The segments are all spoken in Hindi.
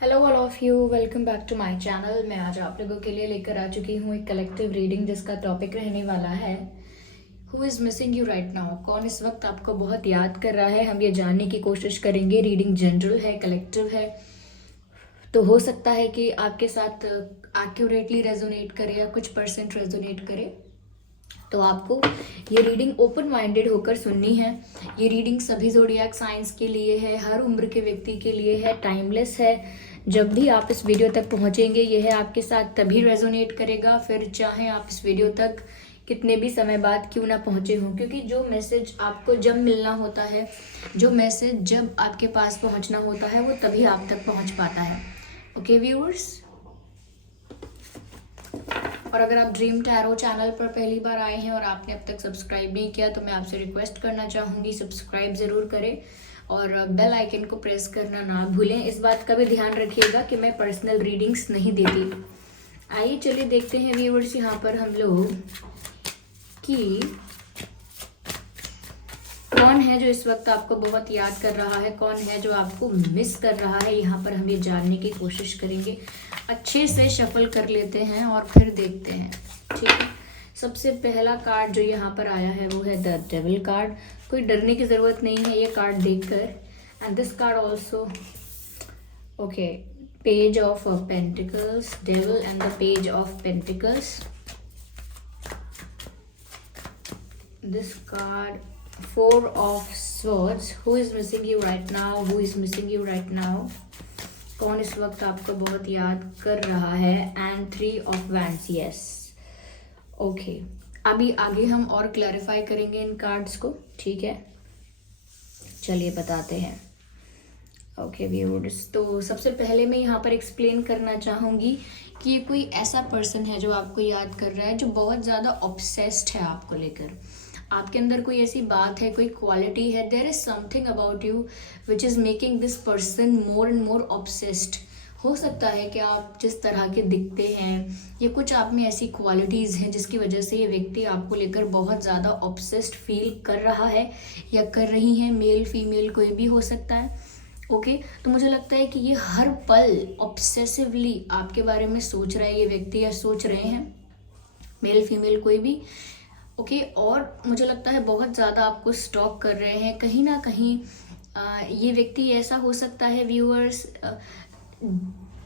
Hello all of you, welcome back to my channel. मैं आज आप लोगों के लिए लेकर आ चुकी हूँ एक कलेक्टिव रीडिंग जिसका टॉपिक रहने वाला है who is missing you right now. कौन इस वक्त आपको बहुत याद कर रहा है, हम ये जानने की कोशिश करेंगे। रीडिंग जनरल है, कलेक्टिव है, तो हो सकता है कि आपके साथ एक्यूरेटली रेजोनेट करे या कुछ परसेंट रेजोनेट करे। तो आपको ये रीडिंग ओपन माइंडेड होकर सुननी है। ये रीडिंग सभी ज़ोडिएक साइंस के लिए है, हर उम्र के व्यक्ति के लिए है, टाइमलेस है। जब भी आप इस वीडियो तक पहुंचेंगे यह आपके साथ तभी रेजोनेट करेगा, फिर चाहे आप इस वीडियो तक कितने भी समय बाद क्यों ना पहुंचे हों, क्योंकि जो मैसेज आपको जब मिलना होता है, जो मैसेज जब आपके पास पहुंचना होता है, वो तभी आप तक पहुंच पाता है। ओके व्यूअर्स, और अगर आप ड्रीम टैरो चैनल पर पहली बार आए हैं और आपने अब तक सब्सक्राइब नहीं किया तो मैं आपसे रिक्वेस्ट करना चाहूँगी, सब्सक्राइब ज़रूर करें और बेल आइकन को प्रेस करना ना भूलें। इस बात का भी ध्यान रखिएगा कि मैं पर्सनल रीडिंग्स नहीं देती। आइए चलिए देखते हैं व्यूअर्स यहाँ पर हम लोग कि कौन है जो इस वक्त आपको बहुत याद कर रहा है, कौन है जो आपको मिस कर रहा है। यहाँ पर हम ये जानने की कोशिश करेंगे। अच्छे से शफल कर लेते हैं और फिर देखते हैं, ठीक है। सबसे पहला कार्ड जो यहाँ पर आया है वो है द डेविल कार्ड। कोई डरने की ज़रूरत नहीं है ये कार्ड देखकर। And this card also okay, page of pentacles, devil and the page of pentacles. This card four of swords. Who is missing you right now? Who is missing you right now? कौन इस वक्त आपको बहुत याद कर रहा है? And 3 of wands. Yes, okay. अभी आगे हम और क्लैरिफाई करेंगे इन कार्ड्स को, ठीक है। चलिए बताते हैं। ओके व्यूअर्स, तो सबसे पहले मैं यहाँ पर एक्सप्लेन करना चाहूँगी कि ये कोई ऐसा पर्सन है जो आपको याद कर रहा है, जो बहुत ज़्यादा ऑब्सेस्ड है आपको लेकर। आपके अंदर कोई ऐसी बात है, कोई क्वालिटी है, there is something about you which is making this person more and more obsessed. हो सकता है कि आप जिस तरह के दिखते हैं या कुछ आप में ऐसी क्वालिटीज़ हैं जिसकी वजह से ये व्यक्ति आपको लेकर बहुत ज़्यादा ऑब्सेस्ड फील कर रहा है या कर रही हैं। मेल फीमेल कोई भी हो सकता है, ओके। तो मुझे लगता है कि ये हर पल ऑब्सेसिवली आपके बारे में सोच रहा है ये व्यक्ति, या सोच रहे हैं, मेल फीमेल कोई भी, ओके। और मुझे लगता है बहुत ज़्यादा आपको स्टॉक कर रहे हैं कहीं ना कहीं। ये व्यक्ति ऐसा हो सकता है व्यूअर्स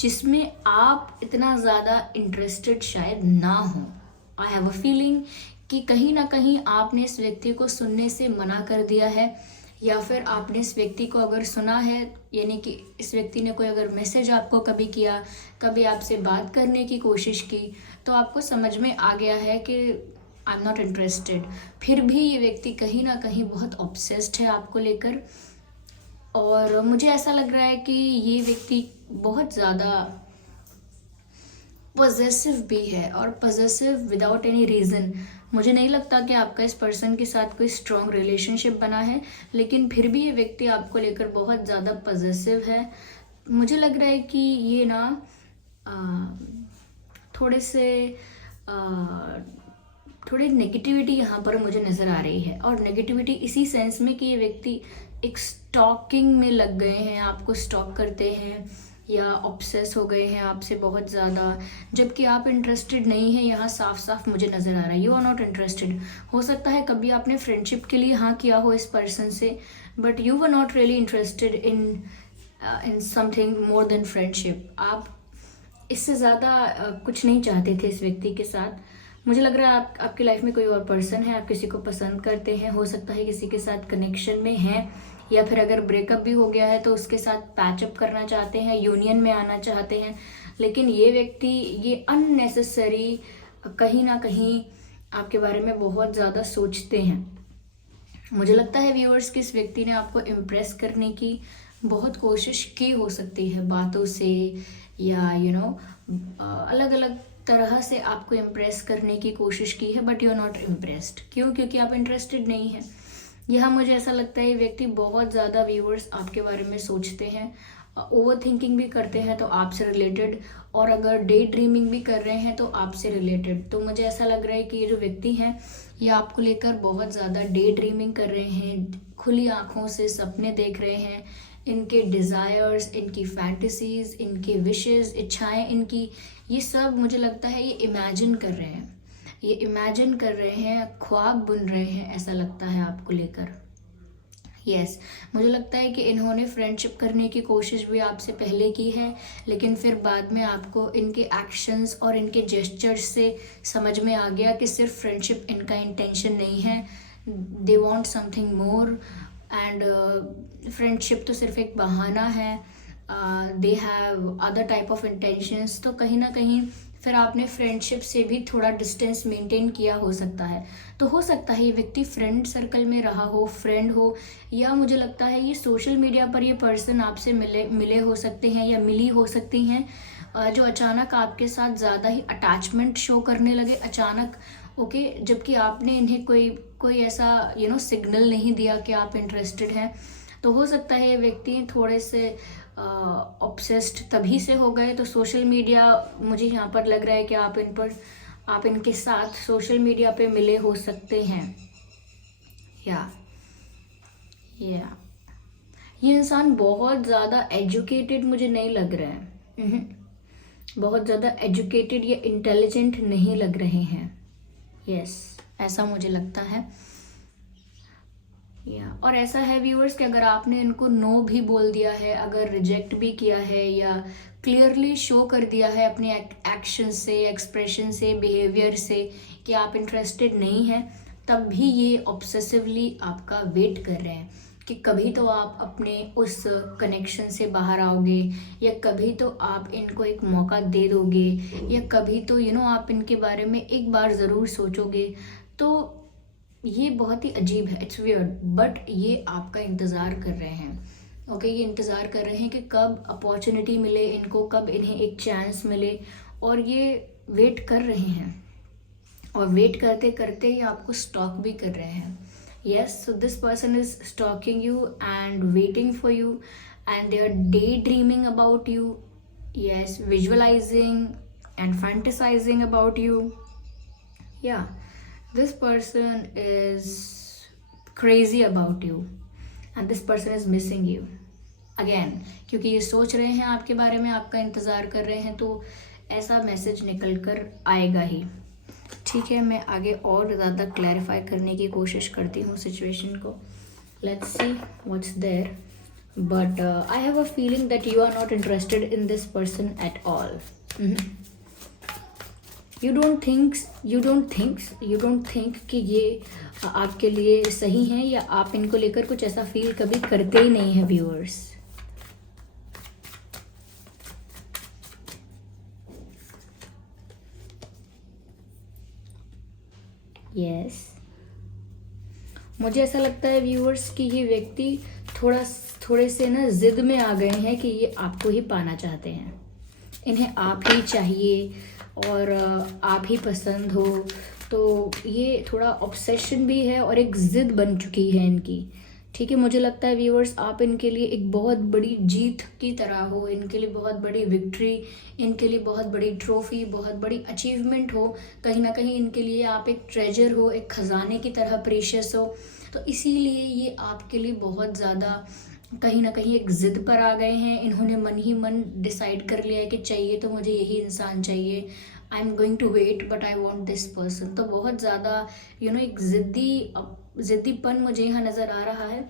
जिसमें आप इतना ज़्यादा इंटरेस्टेड शायद ना हो। आई हैव अ फीलिंग कि कहीं ना कहीं आपने इस व्यक्ति को सुनने से मना कर दिया है, या फिर आपने इस व्यक्ति को अगर सुना है, यानी कि इस व्यक्ति ने कोई अगर मैसेज आपको कभी किया, कभी आपसे बात करने की कोशिश की, तो आपको समझ में आ गया है कि आई एम नॉट इंटरेस्टेड। फिर भी ये व्यक्ति कहीं ना कहीं बहुत ऑब्सेस्ड है आपको लेकर। और मुझे ऐसा लग रहा है कि ये व्यक्ति बहुत ज़्यादा पॉजेसिव भी है, और पॉजेसिव विदाउट एनी रीज़न। मुझे नहीं लगता कि आपका इस पर्सन के साथ कोई स्ट्रॉन्ग रिलेशनशिप बना है, लेकिन फिर भी ये व्यक्ति आपको लेकर बहुत ज़्यादा पॉजेसिव है। मुझे लग रहा है कि ये ना थोड़ी नेगेटिविटी यहाँ पर मुझे नज़र आ रही है। और नेगेटिविटी इसी सेंस में कि ये व्यक्ति एक स्टॉकिंग में लग गए हैं, आपको स्टॉक करते हैं या ऑब्सेस हो गए हैं आपसे बहुत ज़्यादा, जबकि आप इंटरेस्टेड नहीं हैं। यहाँ साफ साफ मुझे नज़र आ रहा है यू आर नॉट इंटरेस्टेड। हो सकता है कभी आपने फ्रेंडशिप के लिए हाँ किया हो इस पर्सन से, but you were not really interested in something more than friendship. आप इससे ज़्यादा कुछ नहीं चाहते थे इस व्यक्ति के साथ। मुझे लग रहा है आपकी लाइफ में कोई और पर्सन है, आप किसी को पसंद करते हैं, हो सकता है किसी के साथ कनेक्शन में हैं, या फिर अगर ब्रेकअप भी हो गया है तो उसके साथ पैचअप करना चाहते हैं, यूनियन में आना चाहते हैं। लेकिन ये व्यक्ति ये अननेसेसरी कहीं ना कहीं आपके बारे में बहुत ज़्यादा सोचते हैं। मुझे लगता है व्यूअर्स कि इस व्यक्ति ने आपको इम्प्रेस करने की बहुत कोशिश की हो सकती है, बातों से या अलग अलग तरह से आपको इम्प्रेस करने की कोशिश की है, but you are not impressed. क्यों? क्योंकि आप इंटरेस्टेड नहीं हैं। यह मुझे ऐसा लगता है ये व्यक्ति बहुत ज़्यादा व्यूअर्स आपके बारे में सोचते हैं, ओवर थिंकिंग भी करते हैं तो आपसे रिलेटेड, और अगर डे ड्रीमिंग भी कर रहे हैं तो आपसे रिलेटेड। तो मुझे ऐसा लग रहा है कि ये जो व्यक्ति हैं ये आपको लेकर बहुत ज़्यादा डे ड्रीमिंग कर रहे हैं, खुली आँखों से सपने देख रहे हैं, इनके डिज़ायर्स, इनकी फैंटेसीज़, इनके विशेस, इच्छाएं इनकी, ये सब मुझे लगता है ये इमेजिन कर रहे हैं, ये इमेजिन कर रहे हैं, ख्वाब बुन रहे हैं, ऐसा लगता है आपको लेकर। यस, मुझे लगता है कि इन्होंने फ्रेंडशिप करने की कोशिश भी आपसे पहले की है, लेकिन फिर बाद में आपको इनके एक्शंस और इनके जेस्चर्स से समझ में आ गया कि सिर्फ फ्रेंडशिप इनका इंटेंशन नहीं है, they want something more, and friendship तो सिर्फ एक बहाना है, they have other type of intentions. तो कहीं ना कहीं फिर आपने फ्रेंडशिप से भी थोड़ा डिस्टेंस मेंटेन किया हो सकता है। तो हो सकता है ये व्यक्ति फ्रेंड सर्कल में रहा हो, फ्रेंड हो, या मुझे लगता है ये सोशल मीडिया पर ये पर्सन आपसे मिले हो सकते हैं या मिली हो सकती हैं, जो अचानक आपके साथ ज़्यादा ही अटैचमेंट शो करने लगे अचानक, ओके, जबकि आपने इन्हें कोई ऐसा सिग्नल नहीं दिया कि आप इंटरेस्टेड हैं। तो हो सकता है ये व्यक्ति थोड़े से ऑब्सेस्ड तभी से हो गए। तो सोशल मीडिया, मुझे यहाँ पर लग रहा है कि आप इनके साथ सोशल मीडिया पे मिले हो सकते हैं। या ये इंसान बहुत ज़्यादा एजुकेटेड मुझे नहीं लग रहा है, बहुत ज़्यादा एजुकेटेड या इंटेलिजेंट नहीं लग रहे हैं। यस, ऐसा मुझे लगता है। और ऐसा है व्यूअर्स कि अगर आपने इनको नो भी बोल दिया है, अगर रिजेक्ट भी किया है, या क्लियरली शो कर दिया है अपने एक्शन से, एक्सप्रेशन से, बिहेवियर से कि आप इंटरेस्टेड नहीं हैं, तब भी ये ऑब्सेसिवली आपका वेट कर रहे हैं कि कभी तो आप अपने उस कनेक्शन से बाहर आओगे, या कभी तो आप इनको एक मौका दे दोगे, या कभी तो आप इनके बारे में एक बार ज़रूर सोचोगे। तो ये बहुत ही अजीब है, इट्स वियर्ड, बट ये आपका इंतज़ार कर रहे हैं। ओके, ये इंतज़ार कर रहे हैं कि कब अपॉर्चुनिटी मिले इनको, कब इन्हें एक चांस मिले, और ये वेट कर रहे हैं, और वेट करते करते ये आपको स्टॉक भी कर रहे हैं। Yes, so this person is stalking you and waiting for you, and they are day dreaming about you. Yes, visualising and fantasising about you. या this person is crazy about you and this person is missing you again, क्योंकि ये सोच रहे हैं आपके बारे में, आपका इंतज़ार कर रहे हैं, तो ऐसा मैसेज निकल कर आएगा ही। ठीक है, मैं आगे और ज़्यादा क्लैरिफाई करने की कोशिश करती हूँ सिचुएशन को। Let's see what's there, but I have a feeling that you are not interested in this person at all. You don't think कि ये आपके लिए सही हैं, या आप इनको लेकर कुछ ऐसा फील कभी करते ही नहीं हैं व्यूअर्स। यस, मुझे ऐसा लगता है व्यूअर्स कि ये व्यक्ति थोड़े से ना जिद में आ गए हैं कि ये आपको ही पाना चाहते हैं, इन्हें आप ही चाहिए और आप ही पसंद हो। तो ये थोड़ा ऑब्सेशन भी है और एक ज़िद बन चुकी है इनकी। ठीक है, मुझे लगता है व्यूअर्स आप इनके लिए एक बहुत बड़ी जीत की तरह हो, इनके लिए बहुत बड़ी विक्ट्री, इनके लिए बहुत बड़ी ट्रॉफी, बहुत बड़ी अचीवमेंट हो, कहीं ना कहीं इनके लिए आप एक ट्रेजर हो, एक ख़जाने की तरह प्रीशियस हो। तो इसीलिए ये आपके लिए बहुत ज़्यादा कहीं ना कहीं एक ज़िद पर आ गए हैं। इन्होंने मन ही मन डिसाइड कर लिया है कि चाहिए तो मुझे यही इंसान चाहिए, I am going to wait but I want this person. तो बहुत ज़्यादा एक ज़िद्दीपन मुझे यहाँ नज़र आ रहा है।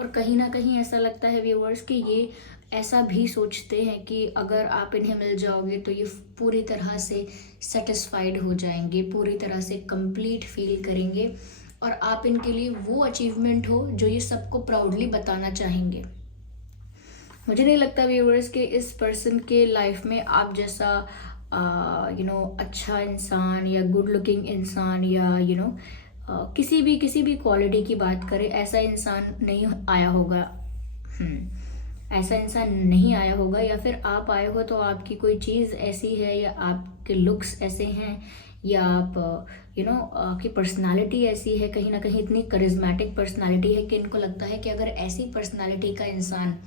और कहीं ना कहीं ऐसा लगता है व्यूअर्स कि ये ऐसा भी सोचते हैं कि अगर आप इन्हें मिल जाओगे तो ये पूरी तरह से सेटिस्फाइड हो जाएंगे, पूरी तरह से कंप्लीट फील करेंगे, और आप इनके लिए वो अचीवमेंट हो जो ये सबको प्राउडली बताना चाहेंगे। मुझे नहीं लगता व्यूअर्स कि इस पर्सन के लाइफ में आप जैसा अच्छा इंसान या गुड लुकिंग इंसान या किसी भी क्वालिटी की बात करें, ऐसा इंसान नहीं आया होगा। ऐसा इंसान नहीं आया होगा, या फिर आप आए हो तो आपकी कोई चीज़ ऐसी है, या आपके लुक्स ऐसे हैं, या आप आपकी पर्सनालिटी ऐसी है, कहीं ना कहीं इतनी करिज्मेटिक पर्सनालिटी है कि इनको लगता है कि अगर ऐसी पर्सनालिटी का इंसान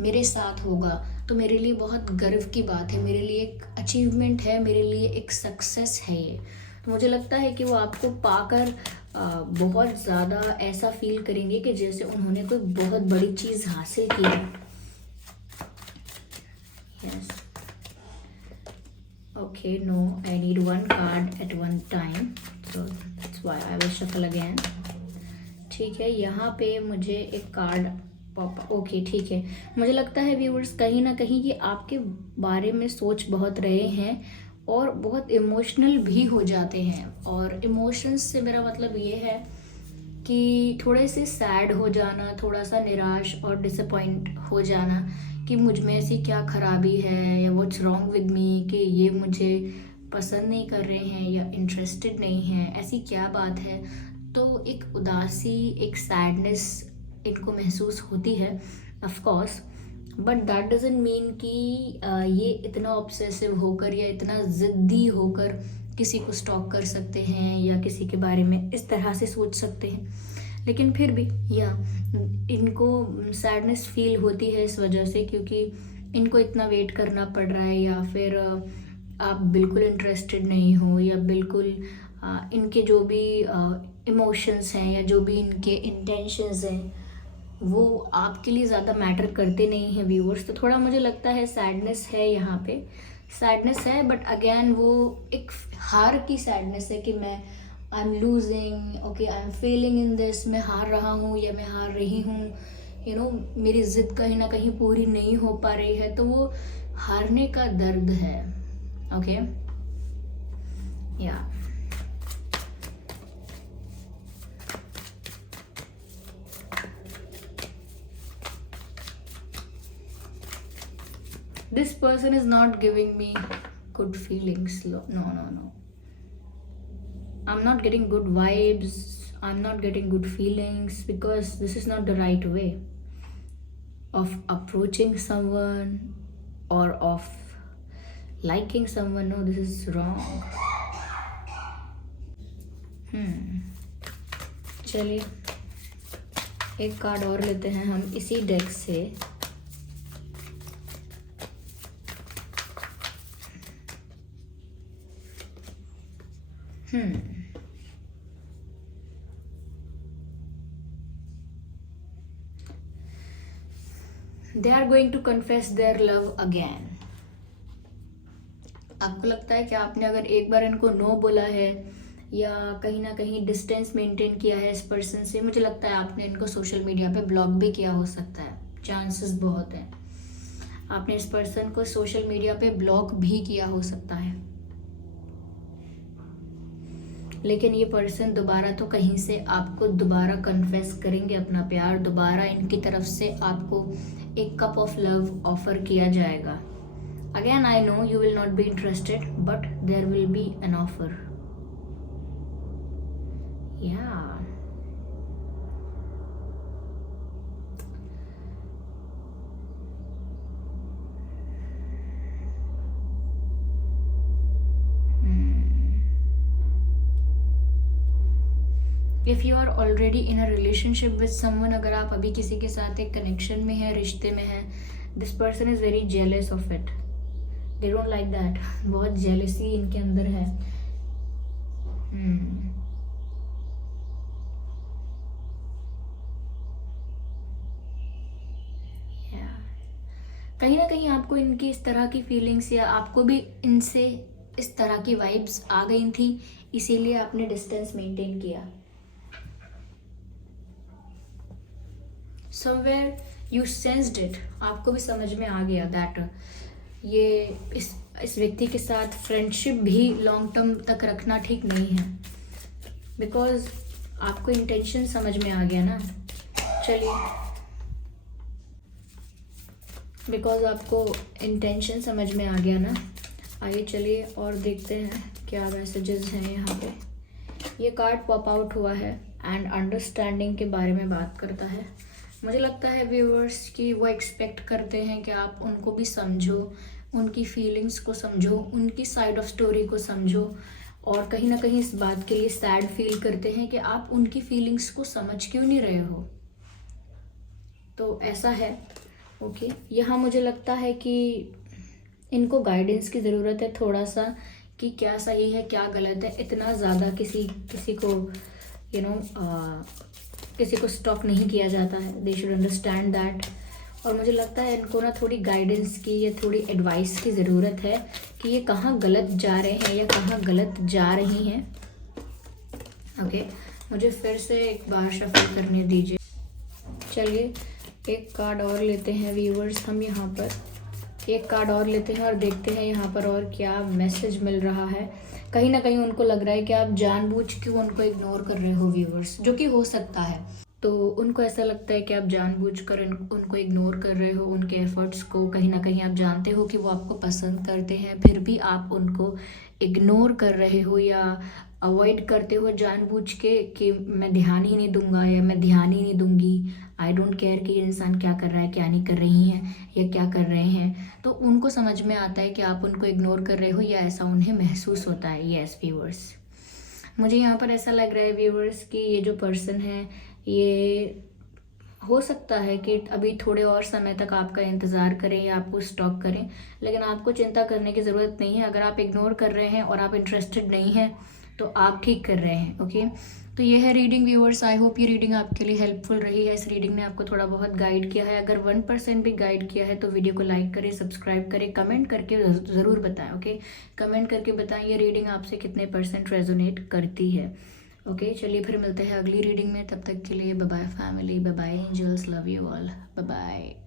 मेरे साथ होगा तो मेरे लिए बहुत गर्व की बात है, मेरे लिए एक अचीवमेंट है, मेरे लिए एक सक्सेस है ये। तो मुझे लगता है कि वो आपको पाकर बहुत ज़्यादा ऐसा फील करेंगे कि जैसे उन्होंने कोई बहुत बड़ी चीज़ हासिल की है। Yes. Okay, no, I need one card at one time, so that's why I will shuffle again. ठीक है, यहाँ पे मुझे एक कार्ड पॉप, ओके ठीक है। मुझे लगता है व्यूअर्स कहीं ना कहीं ये आपके बारे में सोच बहुत रहे हैं और बहुत इमोशनल भी हो जाते हैं। और इमोशंस से मेरा मतलब ये है कि थोड़े से सैड हो जाना, थोड़ा सा निराश और डिसअपॉइंट हो जाना कि मुझ में ऐसी क्या खराबी है या व्हाट्स रॉन्ग विद मी कि ये मुझे पसंद नहीं कर रहे हैं या इंटरेस्टेड नहीं हैं, ऐसी क्या बात है। तो एक उदासी, एक सैडनेस इनको महसूस होती है of course, but that doesn't mean कि ये इतना ऑब्सेसिव होकर या इतना ज़िद्दी होकर किसी को स्टॉक कर सकते हैं या किसी के बारे में इस तरह से सोच सकते हैं। लेकिन फिर भी या इनको सैडनेस फील होती है इस वजह से क्योंकि इनको इतना वेट करना पड़ रहा है, या फिर आप बिल्कुल इंटरेस्टेड नहीं हो, या बिल्कुल इनके जो भी इमोशंस हैं या जो भी इनके इंटेंशंस हैं वो आपके लिए ज़्यादा मैटर करते नहीं हैं व्यूअर्स। तो थोड़ा मुझे लगता है सैडनेस है, यहाँ पे सैडनेस है, बट अगेन वो एक हार की सैडनेस है कि मैं I am losing, okay I am Fehling in this, मैं हार रहा हूँ या मैं हार रही हूँ, यू नो मेरी ज़िद कहीं ना कहीं पूरी नहीं हो पा रही है। तो वो हारने का दर्द है। ओके या this person is not giving me good feelings. No, I'm not getting good vibes, I'm not getting good feelings, because this is not the right way of approaching someone or of liking someone. No, this is wrong. चलिए एक कार्ड और लेते हैं हम इसी डेक से। They are going to confess their love again. आपको लगता है कि आपने अगर एक बार इनको नो बोला है या कहीं ना कहीं डिस्टेंस मेंटेन किया है इस पर्सन से, मुझे लगता है आपने इनको सोशल मीडिया पे ब्लॉक भी किया हो सकता है, चांसेस बहुत हैं। आपने इस पर्सन को सोशल मीडिया पे ब्लॉक भी किया हो सकता है, लेकिन ये पर्सन दोबारा तो कहीं से आपको दोबारा कन्फेस करेंगे अपना प्यार, दोबारा इनकी तरफ से आपको एक कप ऑफ लव ऑफर किया जाएगा। Again I know you will not be interested, but there will be an offer. या if you are already in a relationship with someone, अगर आप अभी किसी के साथ एक कनेक्शन में हैं, रिश्ते में हैं, this person is very jealous of it, they don't like that. बहुत जेलसी इनके अंदर है। कहीं ना कहीं आपको इनकी इस तरह की फीलिंग्स या आपको भी इनसे इस तरह की वाइब्स आ गई थी, इसीलिए आपने डिस्टेंस मेंटेन किया। समवेयर यू सेंस्ड इट, आपको भी समझ में आ गया दैट ये इस व्यक्ति के साथ फ्रेंडशिप भी लॉन्ग टर्म तक रखना ठीक नहीं है, बिकॉज आपको इंटेंशन समझ में आ गया ना। चलिए, बिकॉज आपको इंटेंशन समझ में आ गया ना, आइए चलिए और देखते हैं क्या मैसेजेस हैं यहाँ पे। ये कार्ड पॉप आउट हुआ है एंड अंडरस्टैंडिंग के बारे में बात करता है। मुझे लगता है व्यूअर्स कि वो एक्सपेक्ट करते हैं कि आप उनको भी समझो, उनकी फीलिंग्स को समझो, उनकी साइड ऑफ स्टोरी को समझो, और कहीं ना कहीं इस बात के लिए सैड फील करते हैं कि आप उनकी फीलिंग्स को समझ क्यों नहीं रहे हो। तो ऐसा है। ओके, यहाँ मुझे लगता है कि इनको गाइडेंस की ज़रूरत है थोड़ा सा, कि क्या सही है क्या गलत है। इतना ज़्यादा किसी को किसी को स्टॉक नहीं किया जाता है। दे शुड अंडरस्टैंड दैट और मुझे लगता है इनको ना थोड़ी गाइडेंस की या थोड़ी एडवाइस की ज़रूरत है कि ये कहाँ गलत जा रहे हैं या कहाँ गलत जा रही हैं। ओके, मुझे फिर से एक बार शफल करने दीजिए। चलिए एक कार्ड और लेते हैं व्यूअर्स, हम यहाँ पर एक कार्ड और लेते हैं और देखते हैं यहाँ पर और क्या मैसेज मिल रहा है। कहीं ना कहीं उनको लग रहा है कि आप जानबूझ के उनको इग्नोर कर रहे हो व्यूअर्स, जो कि हो सकता है। तो उनको ऐसा लगता है कि आप जानबूझकर उनको इग्नोर कर रहे हो, उनके एफर्ट्स को। कहीं ना कहीं आप जानते हो कि वो आपको पसंद करते हैं, फिर भी आप उनको इग्नोर कर रहे हो या अवॉइड करते हो जानबूझ के कि मैं ध्यान ही नहीं दूंगा या मैं ध्यान ही नहीं दूंगी। आई डोंट केयर कि ये इंसान क्या कर रहा है, क्या नहीं कर रही हैं या क्या कर रहे हैं। तो उनको समझ में आता है कि आप उनको इग्नोर कर रहे हो या ऐसा उन्हें महसूस होता है। यस व्यूअर्स, मुझे यहाँ पर ऐसा लग रहा है व्यूअर्स कि ये जो पर्सन है ये हो सकता है कि अभी थोड़े और समय तक आपका इंतज़ार करें या आपको स्टॉक करें, लेकिन आपको चिंता करने की ज़रूरत नहीं है। अगर आप इग्नोर कर रहे हैं और आप इंटरेस्टेड नहीं हैं तो आप ठीक कर रहे हैं। ओके, तो ये है रीडिंग व्यूअर्स। आई होप ये रीडिंग आपके लिए हेल्पफुल रही है। इस रीडिंग ने आपको थोड़ा बहुत गाइड किया है। अगर 1% भी गाइड किया है तो वीडियो को लाइक करें, सब्सक्राइब करें, कमेंट करके ज़रूर बताएं। ओके, कमेंट करके बताएं ये रीडिंग आपसे कितने % रेजोनेट करती है। ओके, चलिए फिर मिलते हैं अगली रीडिंग में। तब तक के लिए bye bye family, bye bye angels, love you all, bye bye.